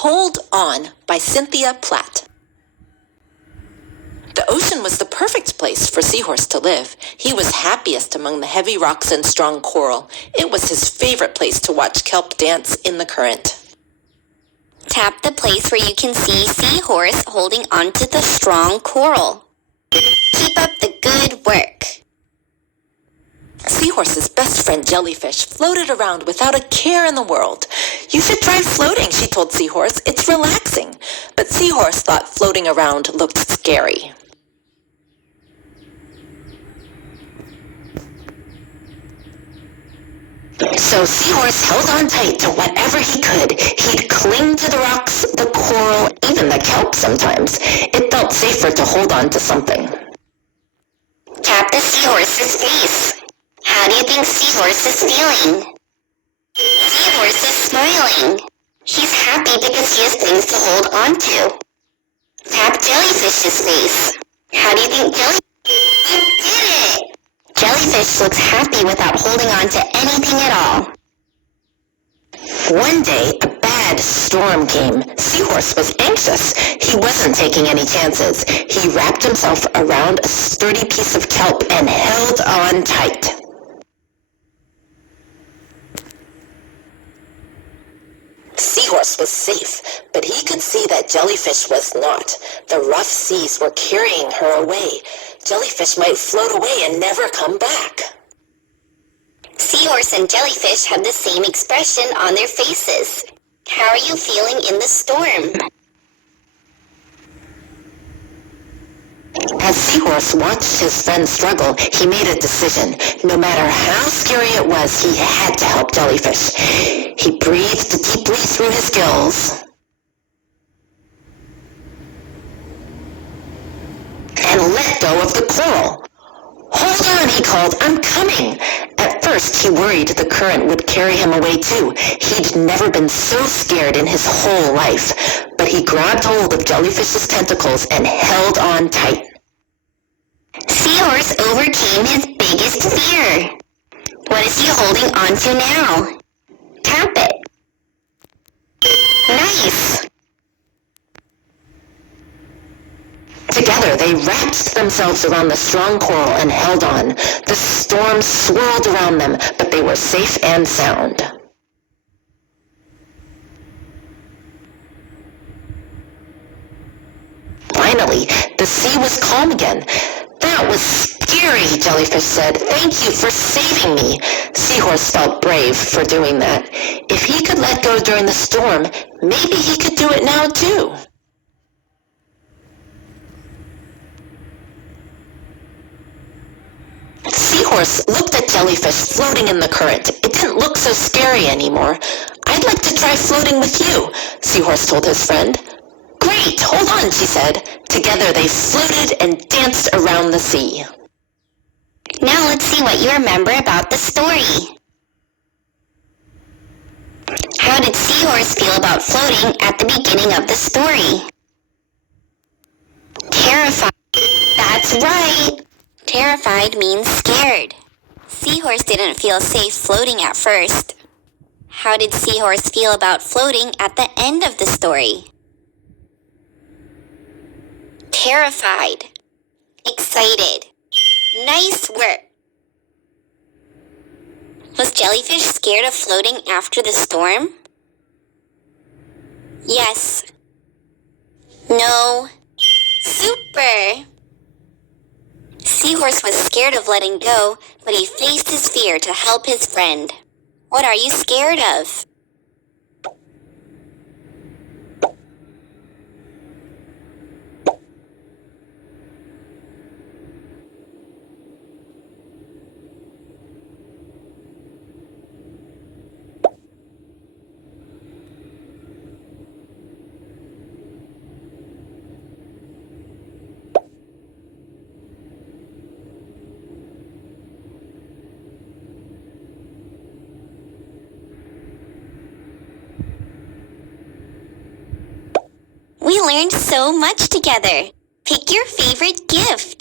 Hold On by Cynthia Platt. The ocean was the perfect place for Seahorse to live. He was happiest among the heavy rocks and strong coral. It was his favorite place to watch kelp dance in the current. Tap the place where you can see Seahorse holding onto the strong coral. Keep up the good work. Seahorse's best friend Jellyfish floated around without a care in the world. "You should try floating," she told Seahorse. "It's relaxing." But Seahorse thought floating around looked scary. So Seahorse held on tight to whatever he could. He'd cling to the rocks, the coral, even the kelp sometimes. It felt safer to hold on to something. Tap the Seahorse's face. How do you think Seahorse is feeling? Seahorse is smiling. He's happy because he has things to hold on to. Tap Jellyfish's face. How do you think You did it! Jellyfish looks happy without holding on to anything at all. One day, a bad storm came. Seahorse was anxious. He wasn't taking any chances. He wrapped himself around a sturdy piece of kelp and held on tight. Seahorse was safe, but he could see that Jellyfish was not. The rough seas were carrying her away. Jellyfish might float away and never come back. Seahorse and Jellyfish have the same expression on their faces. How are you feeling in the storm? As Seahorse watched his friend struggle, he made a decision. No matter how scary it was, he had to help Jellyfish. He breathed deeply through his gills and let go of the coral. "Hold on," he called. "I'm coming." At first, he worried the current would carry him away too. He'd never been so scared in his whole life. But he grabbed hold of Jellyfish's tentacles and held on tight. Seahorse overcame his biggest fear. What is he holding on to now? Tap it. Nice! Together, they wrapped themselves around the strong coral and held on. The storm swirled around them, but they were safe and sound. Finally, the sea was calm again. "That was scary," Jellyfish said. "Thank you for saving me." Seahorse felt brave for doing that. If he could let go during the storm, maybe he could do it now too. Seahorse looked at Jellyfish floating in the current. It didn't look so scary anymore. "I'd like to try floating with you," Seahorse told his friend. "Great, hold on," she said. Together they floated and danced around the sea. Now let's see what you remember about the story. How did Seahorse feel about floating at the beginning of the story? Terrified. That's right. Terrified means scared. Seahorse didn't feel safe floating at first. How did Seahorse feel about floating at the end of the story? Terrified. Excited. Nice work. Was Jellyfish scared of floating after the storm? Yes. No. Super. Seahorse was scared of letting go, but he faced his fear to help his friend. What are you scared of? We learned so much together. Pick your favorite gift.